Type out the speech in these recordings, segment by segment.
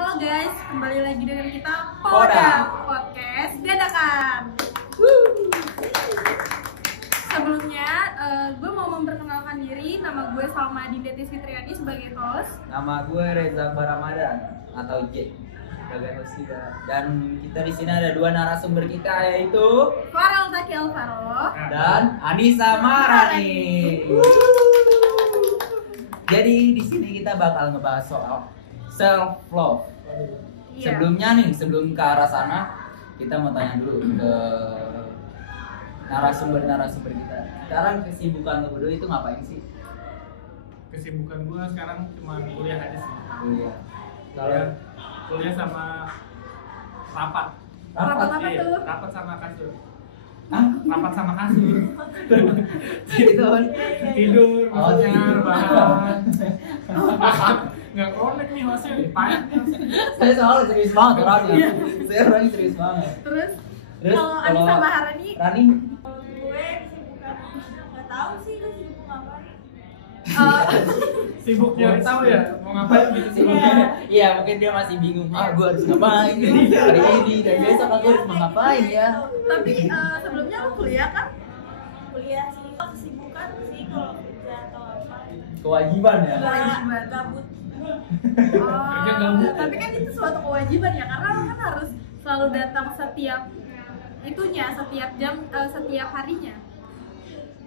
Halo guys, kembali lagi dengan kita Poda Podcast Dadakan. Sebelumnya, gue mau memperkenalkan diri. Nama gue Salma Dinda Fitriani sebagai host. Nama gue Reza Ramadan atau J sebagai host juga. Dan kita di sini ada dua narasumber kita, yaitu Farel Taki Alvaro dan Anissa Marani. Jadi di sini kita bakal ngebahas soal self love. Iya. Sebelum ke arah sana, kita mau tanya dulu ke narasumber kita. Sekarang kesibukan lo berdua itu ngapain sih? Kesibukan gue sekarang cuma kuliah aja sih. Kuliah. Kuliah sama rapat. Rapat apa Iya, tuh? rapat sama kasur. Hah? Rapat sama kasur. Itu kan? Tidur, Oh, maksudnya tidur. rebahan. Nggak connect nih hostnya nih, payah nih hostnya. Saya soalnya serius banget orangnya. Saya orangnya serius banget. Terus Terus kalau Anissa Maharani, Rani, Gue kesibukan nggak tahu sih gue sibuk ngapain. Sibuk nyari tahu ya, mau ngapain gitu sih. iya mungkin dia masih bingung. Gue harus ngapain nih hari ini dan besok aku harus mau ngapain ya? tapi sebelumnya lo kuliah kan? Kuliah sih kesibukan sih kalau kerja atau apa. Kewajiban ya. Kewajiban. Gabut. Kerja gabut. Tapi kan itu suatu kewajiban ya, karena lo kan harus selalu datang setiap jam, setiap harinya.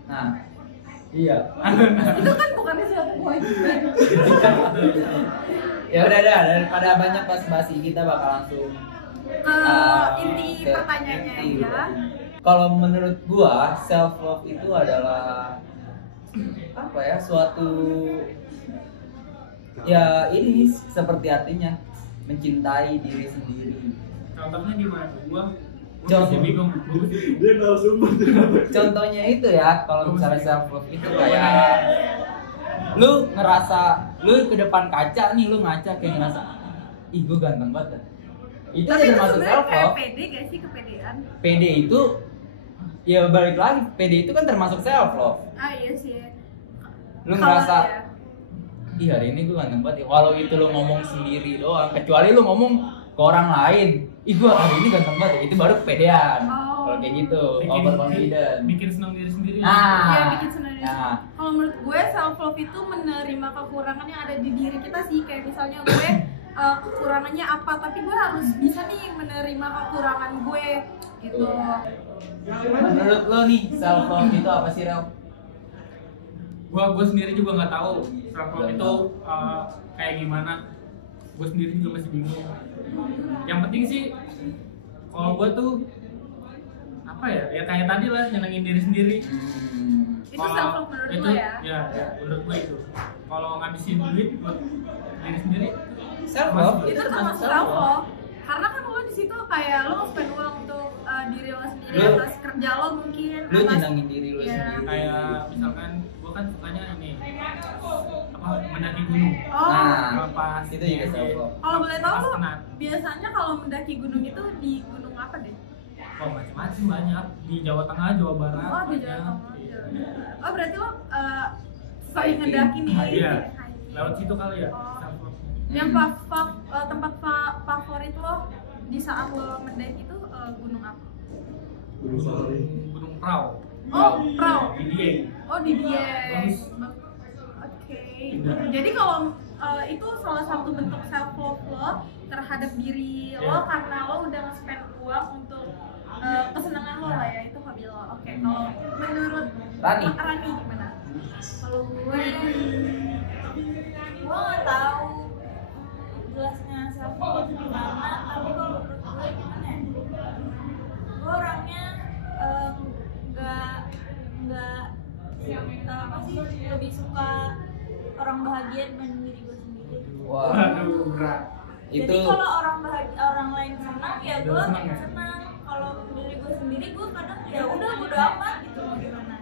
Nah, iya. Itu kan bukannya suatu kewajiban. Ya udah daripada banyak basa-basi kita bakal langsung Ke inti ke pertanyaannya inti. aja. Kalau menurut gua self love itu adalah apa ya, suatu ya ini seperti artinya mencintai diri sendiri. Contohnya gimana? Gua Contoh. masih bingung. Contohnya itu ya, kalau misalnya self love itu kayak lu ngerasa lu ke depan kaca nih, lu ngaca kayak ngerasa ih gue ganteng banget. Itu Tapi itu termasuk sebenarnya self kayak love. pede gak sih, kepedean? PD itu ya balik lagi, PD itu kan termasuk self love. Iya sih. Lu Kalau ngerasa ya. ih hari ini gue ganteng banget ya. Walau itu lu ngomong sendiri doang, kecuali lu ngomong ke orang lain, ih gue hari ini ganteng banget ya, itu baru kepedean. Kalau kayak gitu, overconfident. bikin senang diri sendiri. Iya, bikin senang diri. Nah. Kalau menurut gue self love itu menerima kekurangan yang ada di diri kita sih. Kayak misalnya gue kekurangannya apa, tapi gue harus bisa nih menerima kekurangan gue gitu. Menurut lo nih self love itu apa sih, Rel? Gue sendiri juga nggak tahu self love itu kayak gimana. Gue sendiri juga masih bingung. Yang penting sih kalau gue tuh apa ya kayak tadi lah, nyenengin diri sendiri. Itu self love menurut itu, lo ya? Ya, menurut gue itu. Kalau ngabisin duit buat diri sendiri, Self love Itu termasuk self love. Karena kan lo di situ kayak lo spend uang untuk diri lo sendiri, Lu- atas kerja lo mungkin. lu atas- nyenengin diri lu Iya. sendiri. kayak misalkan gue kan sukanya ini mendaki gunung. Oh, Nah, Pas itu juga self love. kalau boleh tahu pas lo penat. biasanya kalau mendaki gunung itu di gunung apa deh? Oh, macam-macam banyak di Jawa Tengah, Jawa Barat. Oh, di Jawa banyak. Tengah. Iya. Oh, berarti lo sering ngedaki nih. Iya. Hiking. Lewat situ kali ya. Oh. self love-nya. Yang tempat favorit lo di saat lo mendaki itu gunung apa? Gunung Prau. Oh, Prau. Di Dieng. Oh, di Dieng. Bagus. Oke. Jadi kalau itu salah satu bentuk self love lo terhadap diri lo, Iya. karena lo udah nge-spend uang untuk kesenangan lo lah ya, itu hobi lo. Oke, kalau menurut Rani. Rani gimana? Kalau gue nggak tahu jelasnya self love gimana. Tapi kalau menurut gue gimana ya? Gue orangnya nggak apa sih, lebih suka orang bahagia dibanding diri gue sendiri. Wah, Waduh, berat. itu Jadi kalau orang lain senang ya gue Udah senang ya? senang. Kalau diri gue sendiri gue kadang ya udah bodo amat gitu mau gimana.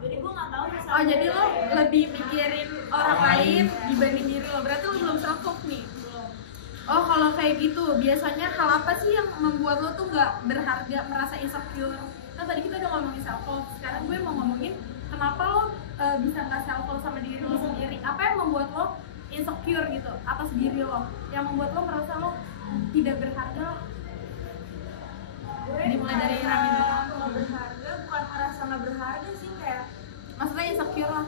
Jadi gue nggak tahu sih. Oh, jadi lo lebih mikirin orang lain dibanding diri lo. Berarti lo belum self love nih. Oh, kalau kayak gitu, biasanya hal apa sih yang membuat lo tuh nggak berharga, merasa insecure? Kan tadi kita udah ngomongin self love. Sekarang gue mau ngomongin kenapa lo bisa nggak self love sama diri lo sendiri. Apa yang membuat lo insecure gitu atas diri lo yang membuat lo merasa lo tidak berharga? Gue Dimulai dari Rani dulu. nggak berharga, bukan merasa nggak berharga sih, kayak Maksudnya insecure lah.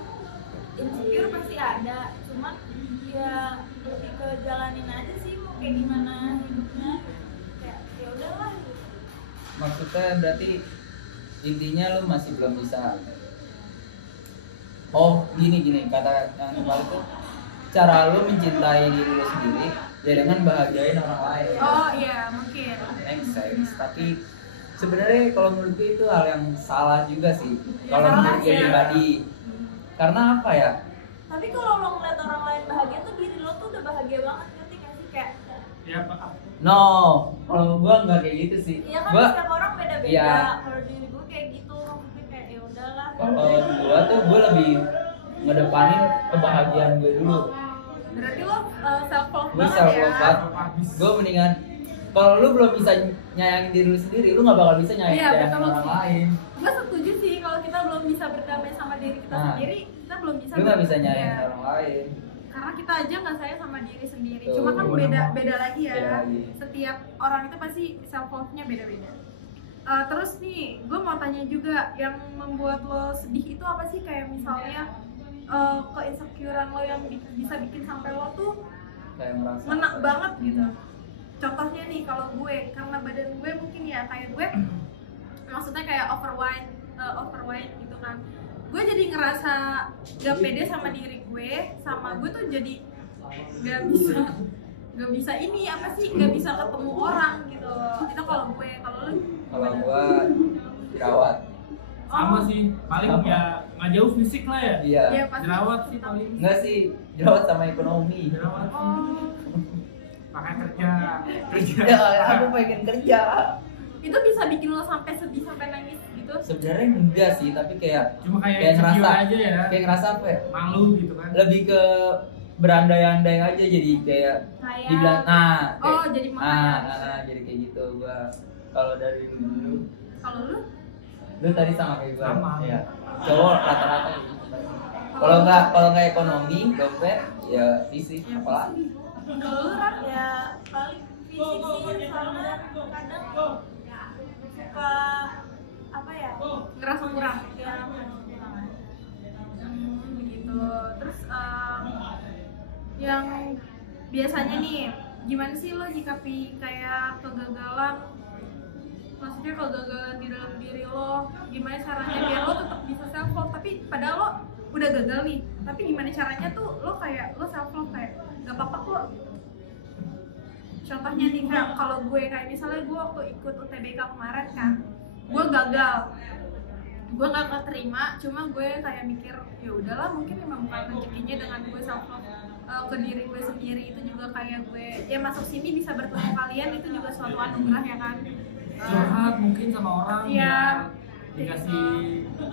insecure pasti ada, cuman ya lebih ke jalanin aja sih mau kayak gimana hidupnya, kayak ya udahlah gitu. Maksudnya berarti intinya lu masih belum bisa. Oh gini kata yang kemarin tuh, cara lu mencintai diri lu sendiri ya dengan bahagiain orang lain. Oh iya mungkin. Make sense. Tapi sebenarnya kalau menurut gue itu hal yang salah juga sih. Ya, Kalau salah menurut gue sih. pribadi. Karena apa ya? Tapi kalau lo ngeliat orang lain bahagia tuh diri lo tuh udah bahagia banget, ngerti gak sih, kayak Ya Pak. No, kalau gua nggak kayak gitu sih. iya kan Gua setiap orang beda-beda. Iya. Kalau diri gue kayak gitu, maksudnya kayak ya udahlah. kalau gua tuh gua lebih ngedepanin kebahagiaan gue dulu. Berarti lo self love Gue banget self ya. love banget. Gue mendingan kalau lu belum bisa nyayangin diri lu sendiri, lu nggak bakal bisa Iya, nyayangin betul orang sih. lain. Gue setuju sih kalau kita belum bisa berdamai sama diri kita Nah. sendiri, kita belum bisa. Lu nggak bisa Iya. nyayangin orang lain. Karena kita aja nggak sayang sama diri sendiri. Betul. Cuma kan beda lagi ya. Beda lagi. Setiap orang itu pasti self love-nya beda-beda. Terus nih, gue mau tanya juga, yang membuat lo sedih itu apa sih? Kayak misalnya keinsecurean lo yang bisa bikin sampai lo tuh Kayak ngerasa ngena banget gitu. Contohnya nih, kalau gue, karena badan gue mungkin ya kayak gue, maksudnya kayak overweight gitu kan. Gue jadi ngerasa gak pede sama diri gue, sama gue tuh jadi gak bisa ini apa sih, gak bisa ketemu orang gitu. Itu kalau gue, kalau lu kalau gimana? gua jerawat. Sama sih, paling Sama. ya nggak jauh fisik lah ya. Iya. Iya, pasti. Jerawat sih paling. Enggak sih, jerawat sama ekonomi. Jerawat. Oh, Pakai kerja. Ya, aku pengen kerja. itu bisa bikin lo sampai sedih, sampai nangis gitu. Sebenarnya enggak sih, tapi kayak Cuma kayak Kayak insecure ngerasa. aja ya. kayak ngerasa apa ya? Malu gitu kan. Lebih ke berandai-andai aja, jadi kayak Kayak dibilang Oh, jadi jadi kayak gitu gua. Kalau dari dulu, Kalau lu tadi sama kayak gua. Sama. Iya. Cowok rata-rata kayak gitu. Kalau nggak ekonomi, dompet, ya fisik, ya, apalagi. kalau lu Ran, ya paling fisik sih, soalnya kadang suka apa ya, ngerasa kurang. ya Begitu. Terus yang biasanya nih, gimana sih lo nyikapi kayak kegagalan? Maksudnya kegagalan di dalam diri lo, gimana caranya biar lo tetap bisa self love, tapi padahal lo udah gagal nih, tapi gimana caranya tuh lo kayak lo self love kayak gak apa-apa kok. Contohnya nih kayak kalau gue kayak misalnya gue waktu ikut UTBK kemarin kan, gue gagal, gue nggak keterima, cuma gue kayak mikir ya udahlah, mungkin emang bukan rezekinya. Dengan gue self love ke diri gue sendiri, itu juga kayak gue ya masuk sini bisa bertemu kalian, itu juga suatu anugerah ya kan. Curhat mungkin sama orang. Iya. biar dikasih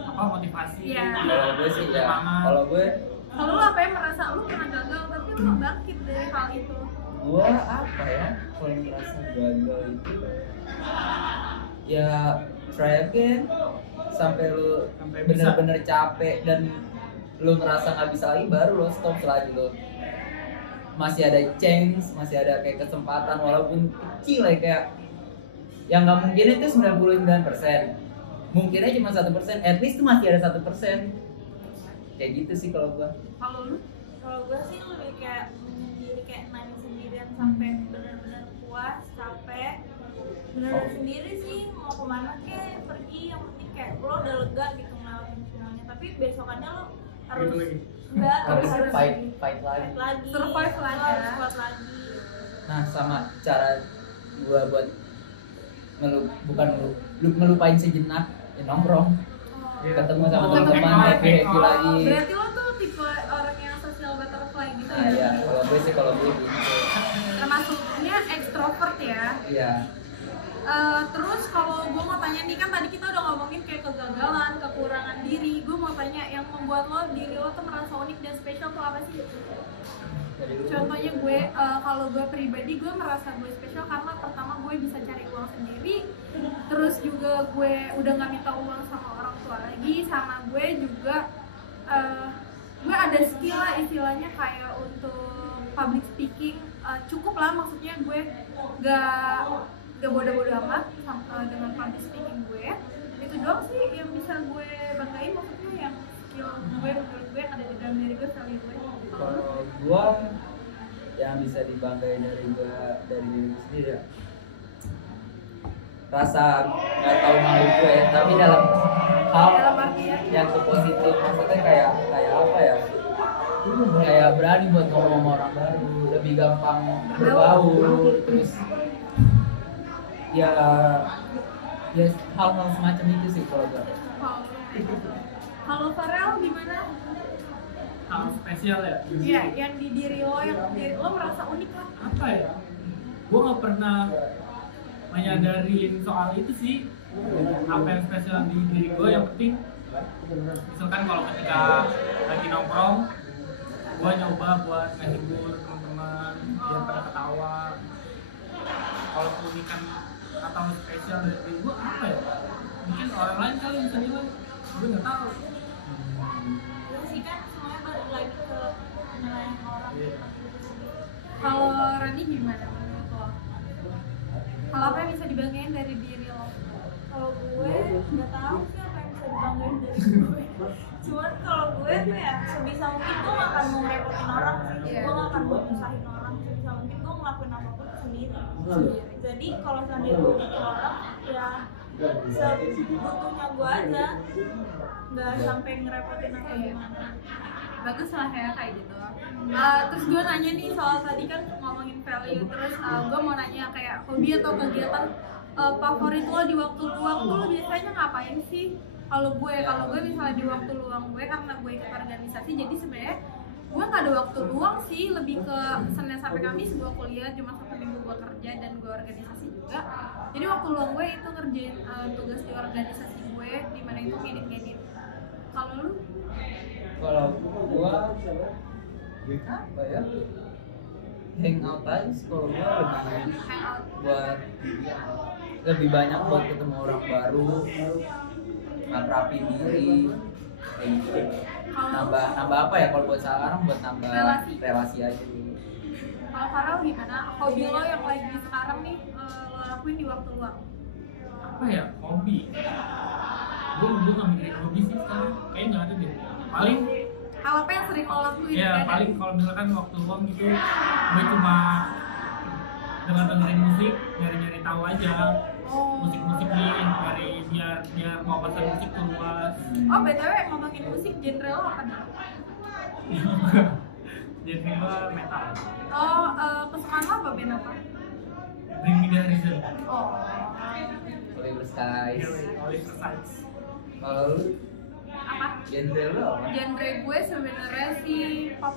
apa motivasi. Iya. Kalau gue sih ya, Semangat. kalau gue Kalau lo apa yang merasa lo pernah gagal tapi lo bangkit dari hal itu? apa ya, kalau merasa gagal itu ya try again sampai lu Sampai bener-bener capek dan lu ngerasa nggak bisa lagi, baru lo stop. Selagi lo masih ada chance, masih ada kayak kesempatan walaupun kecil ya, kayak yang nggak mungkin itu 99%, mungkinnya cuma 1%, at least itu masih ada 1%. Kayak gitu sih kalau gua. Kalau lu? kalau gue sih lebih kayak jadi kayak nangis sendirian sampai benar-benar puas, capek, benar-benar sendiri sih, mau kemana kek pergi, yang penting kayak lo udah lega gitu ngelakuin semuanya, tapi besokannya lo harus Gitu lagi. enggak Harus harus fight lagi. fight lagi, Survive lagi. lo harus kuat lagi. Nah, sama cara gua buat ngelupain sejenak, ya nongkrong, Iya. ketemu sama Oh, teman-teman, ketemu. happy lagi. Berarti lo tuh tipe orang yang social butterfly gitu Nah ya, kalau gue gitu. Termasuknya ekstrovert ya. Iya. Terus kalau gue mau tanya nih, kan tadi kita udah ngomongin kayak kegagalan, kekurangan diri. Gue mau tanya yang membuat diri lo tuh merasa unik dan spesial tuh apa sih? Dari dulu. Contohnya gue, kalau gue pribadi gue merasa gue spesial karena pertama gue bisa cari uang sendiri. Terus juga gue udah gak minta uang sama orang tua lagi. Sama gue juga gue ada skill lah istilahnya kayak untuk public speaking, cukup lah, maksudnya gue gak bodoh-bodoh amat dengan public speaking gue. Itu doang sih yang bisa gue banggain, maksudnya yang skill gue menurut gue yang ada di dalam diri gue sekali gue. Kalau gue yang bisa dibanggain dari diri sendiri ya, rasa nggak tahu malu gue ya, tapi dalam hal Dalam artian yang ke positif, maksudnya kayak apa ya, kayak berani buat ngomong sama orang baru, lebih gampang berbaur, terus ya hal-hal semacam itu sih kalau gue. Kalau Farel gimana? Hal spesial ya. Iya, yang di diri lo, yang diri lo merasa unik lah. Apa ya? Gue nggak pernah menyadarin soal itu sih. Apa yang spesial di diri gue, yang penting misalkan kalau ketika lagi nongkrong, gue nyoba buat ngehibur teman-teman biar pada ketawa. Kalau keunikan atau spesial dari diri gue apa ya? Mungkin orang lain kali bisa nilai, gue nggak tahu. Itu sih kan semuanya balik lagi ke penilaian orang. Kalau Rani gimana menurut lo? Kalau apa yang bisa dibanggain dari diri lo? Kalau gue nggak tahu sih apa yang bisa dibanggain dari gue. Cuman kalau gue tuh ya sebisa mungkin gue nggak akan mau ngerepotin orang sih. Iya. Gue nggak akan mau nyusahin orang. Sebisa mungkin gue ngelakuin apapun sendiri. Jadi kalau seandainya gue butuh orang, ya sebutuhnya gue aja, nggak sampai ngerepotin atau gimana. Bagus lah ya kayak gitu. Terus gue nanya nih soal tadi kan ngomongin value, terus gue mau nanya kayak hobi atau kegiatan favorit lo di waktu luang tuh lo biasanya ngapain sih? Kalau gue misalnya di waktu luang gue, karena gue ikut organisasi, jadi sebenarnya gue nggak ada waktu luang sih, lebih ke Senin sampai Kamis gue kuliah, cuma Sabtu Minggu gue kerja dan gue organisasi juga. Jadi waktu luang gue itu ngerjain tugas di organisasi gue, di mana itu ngedit. Kalau lu? Kalau gua apa ya, hangout aja sih. Kalau gua lebih banyak buat ketemu orang baru, ngaprapin diri, kayak gitu. Nambah apa ya, kalau buat sekarang buat nambah relasi aja dulu. Kalau Farel gimana? Hobi lo yang lagi sekarang nih lo lakuin di waktu luang? Apa ya, hobi? Gue nggak mikirin hobi sih sekarang, kayaknya nggak ada deh. Paling Hal apa yang sering lo lakuin? ya paling kalau misalkan waktu luang gitu, gue cuma dengerin musik, nyari tahu aja musik nih, biar wawasan musik tuh luas. Oh btw ngomongin musik, genre lo apa nih? Jadi gue metal. Oh kesukaan lo apa, band apa? Bring Me The Horizon. Oh Oliver Skies. Oliver Skies. Kalau lu apa? genre lu apa? Genre gue sebenarnya sih pop.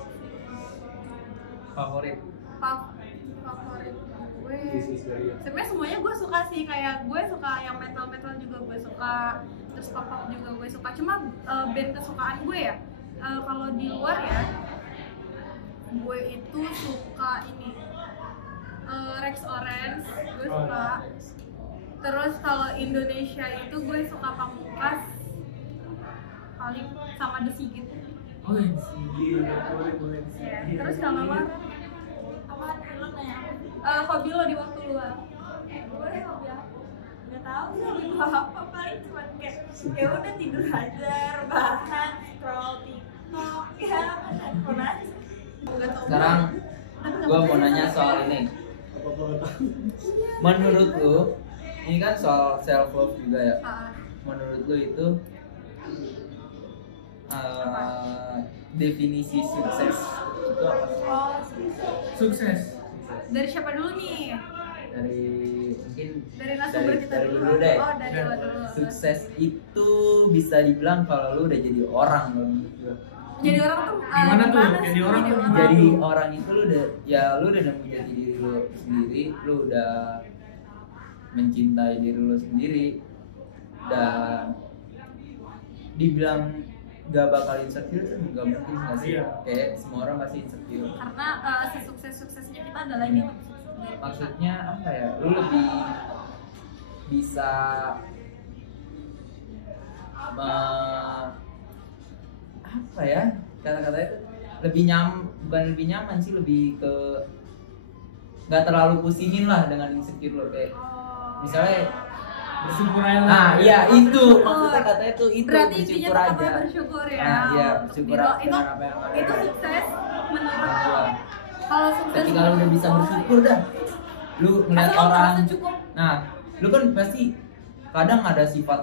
Favorit? Favorit gue sebenarnya semuanya gue suka sih, kayak gue suka yang metal juga gue suka, terus pop juga gue suka. Cuma band kesukaan gue ya, kalau di luar ya gue itu suka ini Rex Orange gue suka. Terus kalau Indonesia itu gue suka Pamungkas paling, sama The Sigit. Oh iya sih, boleh. Ya, terus kalau lo Apa lo nanya hobi lo di waktu luang? gue hobi apa? Nggak tahu sih hobi gue apa, paling cuma kayak ya udah tidur aja, rebahan, scroll TikTok, ya handphone aja. Sekarang gua mau nanya soal ini. Menurut lu, ini kan soal self love juga ya. Menurut lu itu definisi sukses itu apa sih? Oh, Sukses. dari siapa dulu nih? Dari narasumber kita dari dulu. dulu deh. Oh, dari lo dulu. Sukses itu bisa dibilang kalau lu udah jadi orang loh. Jadi orang tuh Gimana tuh? sih Jadi orang tuh Jadi orang itu lu udah nemu jati diri lu sendiri, lu udah mencintai diri lu sendiri, dan dibilang gak bakal insecure tuh gak mungkin nggak sih? Iya. Kayak semua orang pasti insecure. karena sesukses-suksesnya kita adalah yang lebih sukses dari kita. Maksudnya apa ya? Lu lebih bisa apa ya? kata-katanya tuh bukan lebih nyaman sih, lebih ke nggak terlalu pusingin lah dengan insecure lo, kayak misalnya bersyukur aja lah. nah iya itu maksudnya katanya tuh itu berarti intinya bersyukur tetap aja. bersyukur ya. Nah, iya, untuk bersyukur diri lo. dengan apa yang ada. Itu sukses menurut Iya. lo. Kalau sukses Ketika lu udah bisa bersyukur dah, lu ngeliat Asal lo orang, merasa cukup. nah lu kan pasti kadang ada sifat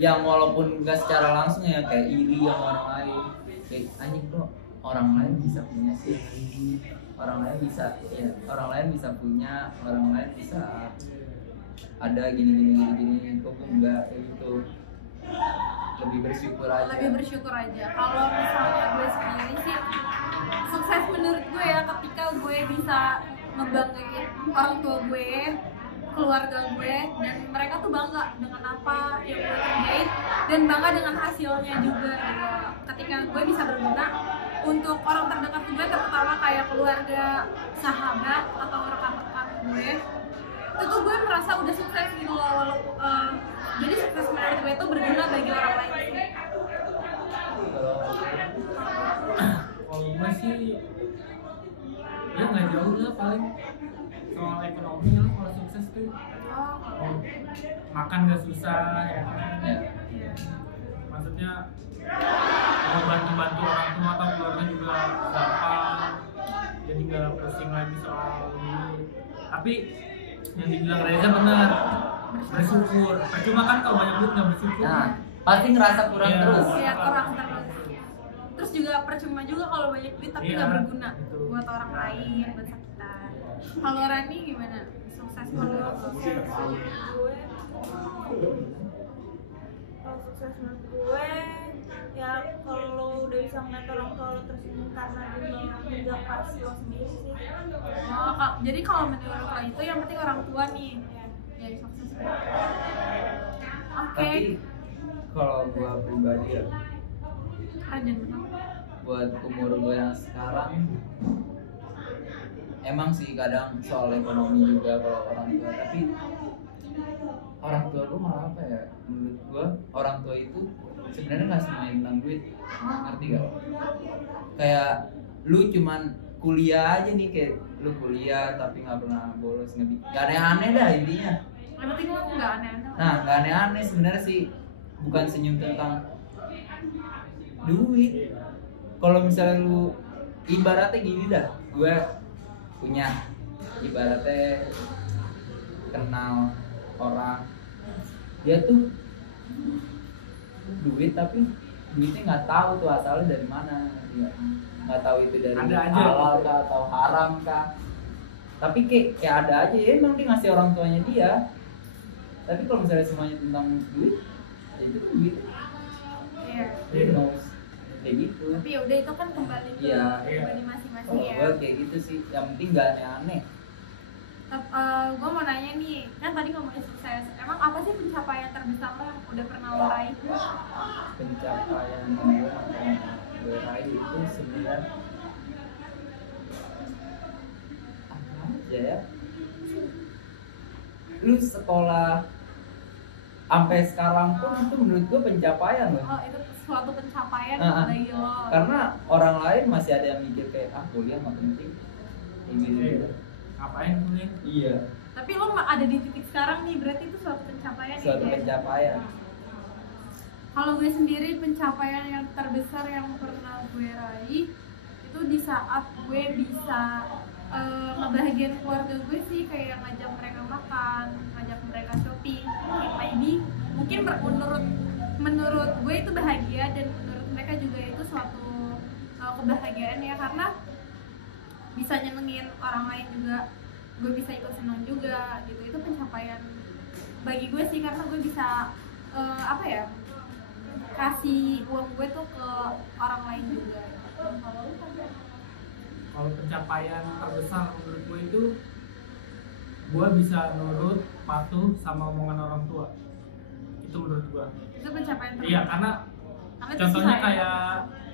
yang walaupun nggak secara langsung ya, kayak iri sama orang lain, kayak anjing kok orang lain bisa punya sih, orang lain bisa ya, orang lain bisa punya, orang lain bisa ada gini kok gue enggak, kayak gitu. Lebih bersyukur aja. Lebih bersyukur aja. Kalau misalnya gue sendiri sih, sukses menurut gue ya ketika gue bisa ngebanggain orang tua gue, keluarga gue, dan mereka tuh bangga dengan apa yang gue kerjain dan bangga dengan hasilnya juga gitu. Ketika gue bisa berguna untuk orang terdekat gue, terutama kayak keluarga, sahabat atau rekan-rekan gue, itu tuh gue merasa udah sukses gitu loh. Walaupun jadi sukses menurut gue itu berguna bagi orang lain. Kalau gue sih ya nggak jauh lah, paling soal ekonomi lah. Kalau sukses tuh Oh, makan gak susah ya kan, Ya. maksudnya mau bantu orang tua atau keluarga juga gampang, jadi nggak pusing lagi soal ini. Tapi yang dibilang Reza benar, bersyukur. Cuma kan kalau banyak duit nggak bersyukur. Nah, pasti ngerasa kurang Iya. terus. ya kurang terus. Terus juga percuma juga kalau banyak duit tapi Iya, nggak berguna betul. buat orang lain, buat kita. Kalau Rani gimana? Sukses menurut lo? Kalau sukses menurut gue ya kalau lo udah bisa ngeliat orang tua lo tersenyum karena dia menjaga pas lo sendiri sih. Oh, jadi kalau menurut lo itu yang penting orang tua nih ya sukses. Oke. Tapi kalau gua pribadi ya, Rajan benar. buat umur gue yang sekarang, emang sih kadang soal ekonomi juga kalau orang tua, tapi orang tua gue malah apa ya, menurut gue orang tua itu sebenarnya nggak semuanya tentang duit, ngerti gak? Kayak lu cuman kuliah aja nih, kayak lu kuliah tapi nggak pernah bolos, nggak aneh-aneh dah intinya. Yang penting lo nggak aneh-aneh. Nah, nggak aneh-aneh sebenarnya sih, bukan senyum tentang duit. Kalau misalnya lu ibaratnya gini dah, gue punya ibaratnya kenal orang, dia tuh duit tapi duitnya nggak tahu tuh asalnya dari mana, nggak tahu itu dari Ada aja. halal kah atau haram kah, tapi kayak ada aja ya, emang dia ngasih orang tuanya dia. Tapi kalau misalnya semuanya tentang duit, ya itu kan duit, Iya. who knows, kayak gitu. Tapi ya udah itu kan kembali ke Iya. pribadi masing-masing Oh, ya. gue kayak gitu sih, yang penting nggak aneh-aneh. Gue mau nanya nih, kan tadi ngomongin sukses. Emang apa sih pencapaian terbesar lo yang udah pernah lo raih? Pencapaian gue raih itu sebenarnya apa aja ya, lu sekolah sampai sekarang pun itu menurut gue pencapaian loh. Oh, itu suatu pencapaian bagi lo. Karena orang lain masih ada yang mikir kayak kuliah nggak penting ini gitu. Ngapain kuliah? Iya, Tapi lo ada di titik sekarang nih, berarti itu suatu pencapaian. suatu ya? pencapaian. Kalau gue sendiri pencapaian yang terbesar yang pernah gue raih itu di saat gue bisa ngebahagiain keluarga gue sih, kayak ngajak mereka makan, ngajak mereka shopping, mungkin menurut gue itu bahagia, dan menurut mereka juga itu suatu kebahagiaan ya, karena bisa nyenengin orang lain juga, gue bisa ikut senang juga gitu. Itu pencapaian bagi gue sih, karena gue bisa apa ya, kasih uang gue tuh ke orang lain juga. Kalau lu apa? Kalau pencapaian terbesar menurut gue itu gue bisa nurut, patuh sama omongan orang tua. Itu menurut gue. Itu pencapaian terbesar. Iya, karena Karena itu contohnya sih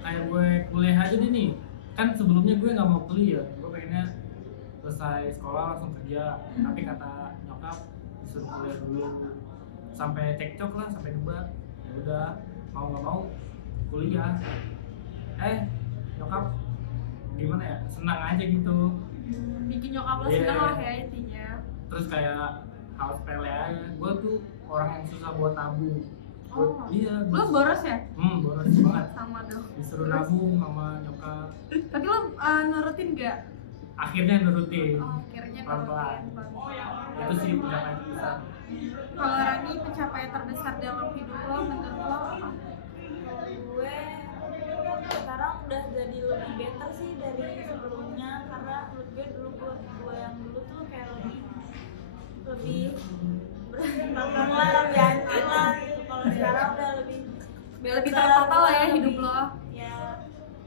kayak gue kuliah aja nih. Kan sebelumnya gue nggak mau kuliah, gue pengennya selesai sekolah langsung kerja. Tapi kata nyokap disuruh kuliah dulu, sampai cekcok lah, sampai debat. Ya udah, mau nggak mau kuliah. nyokap gimana ya, senang aja gitu. Bikin nyokap lo Iya. seneng lah ya intinya. Terus kayak hal sepele aja, gue tuh orang yang susah buat nabung. Iya, Lo boros ya? boros banget. Sama dong. Disuruh nabung sama nyokap, Tapi lo nurutin gak? akhirnya nurutin. Oh, akhirnya Pelan-pelan. nurutin pelan-pelan. Itu sih pencapaian besar. Kalau Rani pencapaian terbesar dalam hidup lo menurut lo apa? Kalau gue sekarang udah jadi lebih better sih dari sebelumnya, karena menurut gue gue yang dulu tuh kayak lebih berantakan lah, lebih hancur lah gitu. Kalau sekarang udah lebih Lebih tertata lah ya hidup lo. Ya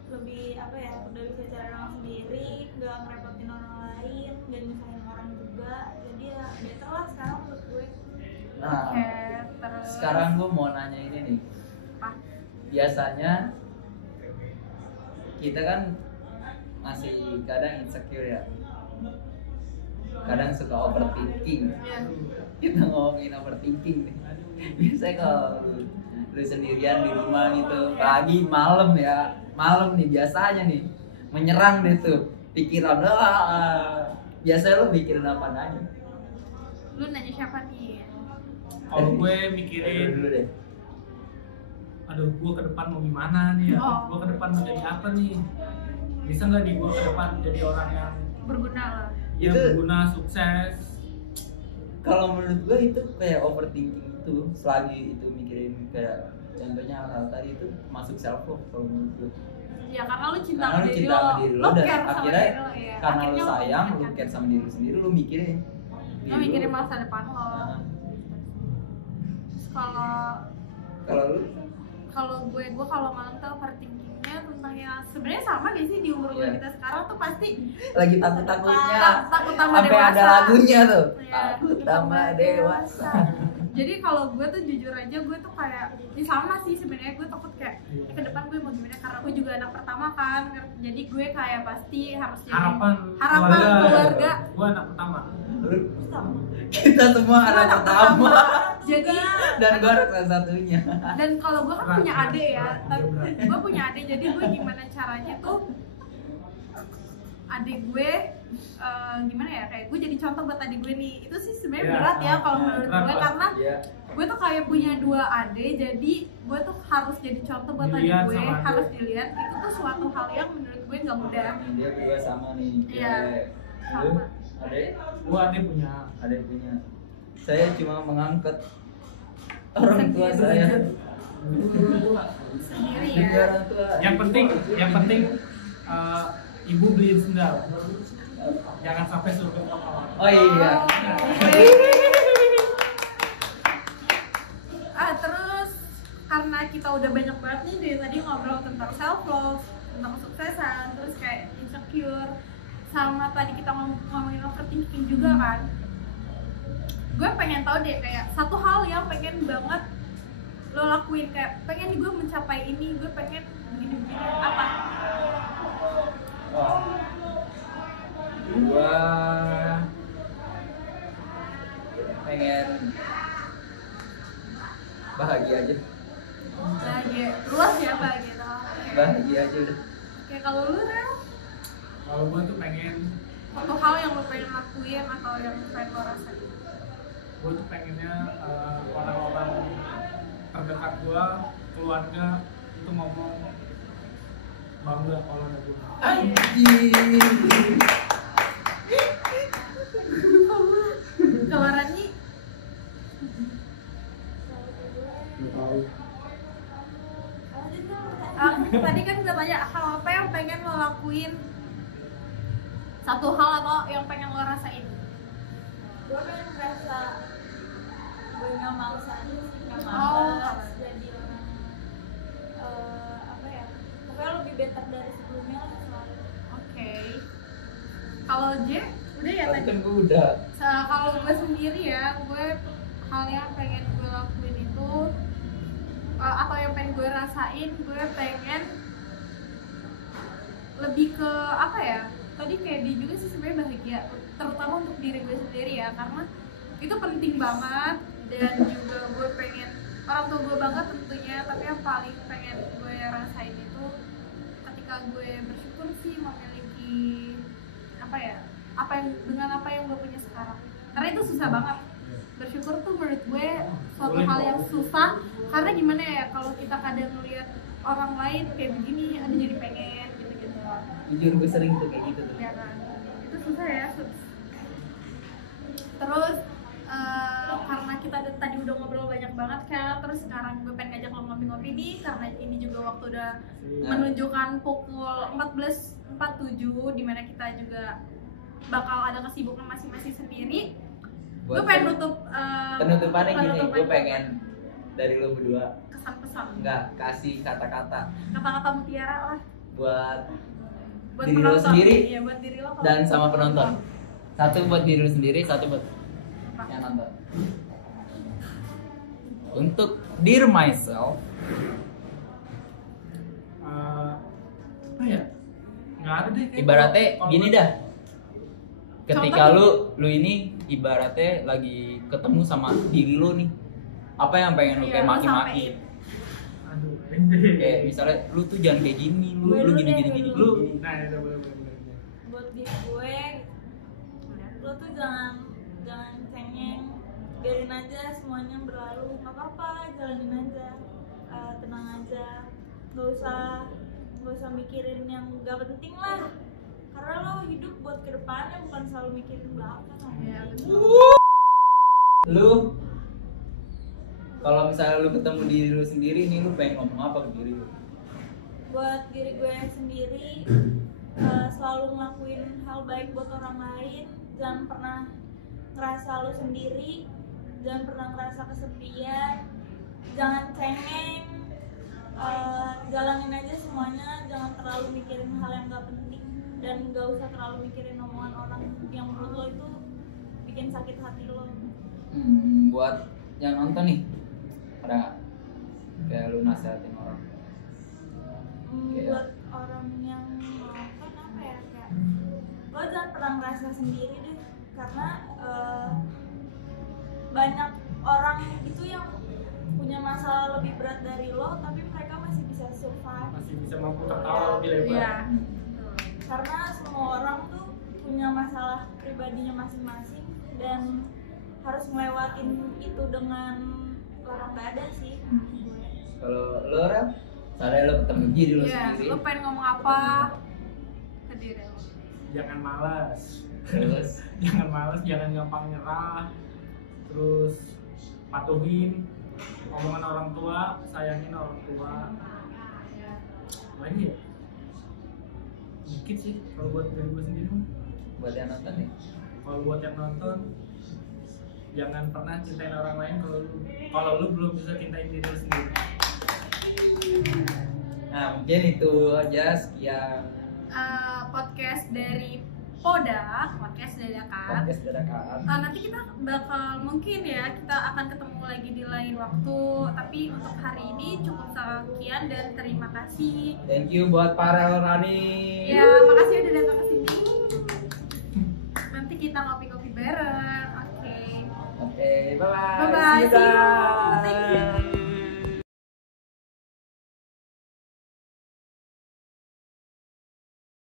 lebih apa ya, udah bisa cari orang sendiri, nggak ngerepotin orang lain, nggak nyusahin orang juga, jadi ya better lah sekarang menurut gue. Nah, Oke, terus sekarang gue mau nanya ini nih. apa? Biasanya kita kan masih kadang insecure ya, kadang suka overthinking. Iya. Kita ngomongin overthinking nih. Biasanya kalau lu sendirian di rumah gitu, pagi malam ya, malam nih biasanya nih menyerang deh tuh pikiran. Biasanya lu mikirin apa aja? Lu nanya siapa nih? Kalau gue Dulu mikirin, deh. aduh gue ke depan mau gimana nih ya, Oh. gue ke depan mau jadi apa nih, bisa nggak nih gue ke depan jadi orang yang Berguna lah. ya Itu- berguna, sukses. Kalau menurut gue itu kayak overthinking itu, selagi itu mikirin kayak contohnya hal-hal tadi itu masuk self love kalau menurut gue. Ya karena lu cinta Karena sama lu diri cinta lo. sama diri lo Lo dan care sama akhirnya diri lo ya. karena Akhirnya lu lo sayang, lu memikirkan. care sama diri lu sendiri, lu mikirin diri Lo mikirin lu. masa depan lo. Nah, Terus kalau kalau lu gue kalau malam tuh overthinkingnya tentang ya sebenarnya sama gak sih di umur Iya. kita sekarang tuh pasti lagi takut-takutnya takut tambah sampai dewasa. ada lagunya tuh, Iya, takut tambah dewasa. Jadi kalau gue tuh jujur aja gue tuh kayak ini sama sih sebenarnya, gue takut kayak ke depan gue mau gimana karena gue juga anak pertama kan, jadi gue kayak pasti harus jadi Harapan keluarga. Gue anak pertama. Lu- kita semua anak pertama Jadi dan gua anak salah satunya. dan kalau gue kan Berat, punya berat, adik ya, berat, tapi berat. gue punya adik, jadi gue gimana caranya tuh adik gue gimana ya, kayak gue jadi contoh buat adik gue nih. Itu sih sebenarnya Iya, berat ya kalau menurut berat gue lah. karena Iya. gue tuh kayak punya 2 adik, jadi gue tuh harus jadi contoh buat adik Dilihat gue, sama adik. harus dilihat. Itu tuh suatu hal yang menurut gue nggak mudah. Dia berdua sama nih. Iya, Lu sama. Gue adik punya. ada yang punya. Saya cuma mengangkat orang tua saya. Sendiri Jadi ya. orang tua. Yang penting ibu beliin sendal. Jangan sampai surga. Oh iya. Terus karena kita udah banyak banget nih dari tadi ngobrol tentang self love, tentang kesuksesan, terus kayak insecure, sama tadi kita ngomongin overthinking juga kan. Gue pengen tahu deh kayak satu hal yang pengen banget lo lakuin, kayak pengen gue mencapai ini, gue pengen begini-begini, apa? Oh. Gua pengen bahagia aja. Bahagia, luas ya bahagia. Bahagia aja udah. Kayak kalau lu Rel, Kalau gue tuh pengen, satu hal yang lo pengen lakuin atau yang pengen lo rasain. gue tuh pengennya orang-orang terdekat gue, keluarga itu ngomong bangga kalau ada gue. Anjir. Kalau Rani, tadi kan udah tanya hal apa yang pengen lo lakuin, satu hal atau yang pengen lo rasain. Gue pengen merasa gue nggak males aja sih, nggak Oh. males jadi orang apa ya, pokoknya lebih better dari sebelumnya lah selalu. Oke. Kalau J, udah ya Tadi tadi. kan gua udah. Kalau gue sendiri ya, gue hal yang pengen gue lakuin itu atau yang pengen gue rasain, gue pengen lebih ke apa ya? Tadi kayak dia juga sih sebenarnya bahagia, terutama untuk diri gue sendiri ya, karena itu penting banget. Dan juga gue pengen orang tua gue banget tentunya, tapi yang paling pengen gue rasain itu ketika ketika gue bersyukur sih memiliki apa yang gue punya sekarang, karena itu susah banget. Bersyukur tuh menurut gue suatu hal yang susah, karena gimana ya, kalau kita kadang ngeliat orang lain kayak begini, ada jadi pengen gitu-gitu. Jujur gue sering tuh kayak gitu tuh. Ya kan, itu susah ya. Terus karena kita tadi udah ngobrol banyak banget kan, terus sekarang gue pengen ngajak lo ngopi-ngopi nih, karena ini juga waktu udah menunjukkan pukul 14.47, dimana kita juga bakal ada kesibukan masing-masing sendiri. Gue pengen penutupannya gini, gue pengen dari lo berdua kesan-pesan, enggak, kasih kata-kata mutiara lah buat diri penonton. lo sendiri, Iya, buat diri lo dan sama penonton. Satu buat diri lo sendiri, satu buat Apa? yang nonton. Untuk Dear Myself, apa ya, nggak ada deh kayak ibaratnya kalau- gini dah. Ketika Contoh. lu ini ibaratnya lagi ketemu sama diri lu nih, apa yang pengen lu Iya, kayak lu maki-maki? aduh Kayak misalnya lu tuh jangan kayak gini, lu Gue dulu gini deh, gini gue gini. dulu. gini. nah itu boleh Buat diri gue, lo tuh jangan cengeng, biarin aja semuanya berlalu, nggak apa-apa, jalanin aja, tenang aja, nggak usah mikirin yang nggak penting lah, karena lo hidup buat kedepannya, bukan selalu mikirin belakang. Iya, betul. Lu kalau misalnya lu ketemu diri lu sendiri nih, lu pengen ngomong apa ke diri lu? Buat diri gue sendiri, selalu ngelakuin hal baik buat orang lain, jangan pernah ngerasa lo sendiri, jangan pernah ngerasa kesepian, jangan cengeng, jalanin aja semuanya, jangan terlalu mikirin hal yang gak penting, dan gak usah terlalu mikirin omongan orang yang menurut lo itu bikin sakit hati lo. Buat yang nonton nih, ada nggak kayak lu nasihatin orang? Kayak- Buat orang yang nonton apa ya, kayak lo jangan pernah ngerasa sendiri deh, karena banyak orang itu yang punya masalah lebih berat dari lo, tapi mereka masih bisa survive. masih bisa mampu tertawa lebih lebar. Iya. Karena semua orang tuh punya masalah pribadinya masing-masing, dan harus ngelewatin itu dengan lapang dada sih. Kalau lu Ram, misalnya lu ketemu diri lu Iya, sendiri, lo pengen ngomong apa ke diri lo? Jangan malas. terus Jangan malas, jangan gampang nyerah. Terus patuhin omongan orang tua, sayangin orang tua. Lagi ya? Dikit sih kalau buat diri gue sendiri mah. buat yang nonton nih, Kalau buat yang nonton, jangan pernah cintain orang lain kalau lu belum bisa cintain diri lu sendiri. nah mungkin itu aja sekian Podcast dari podcast dadakan. podcast dadakan. Nanti kita bakal mungkin ya, kita akan ketemu lagi di lain waktu, tapi untuk hari ini cukup sekian dan terima kasih. Thank you buat Farel Rani. Ya, makasih udah datang ke sini. Nanti kita ngopi-ngopi bareng. Oke. Oke, bye bye. Bye-bye, see you.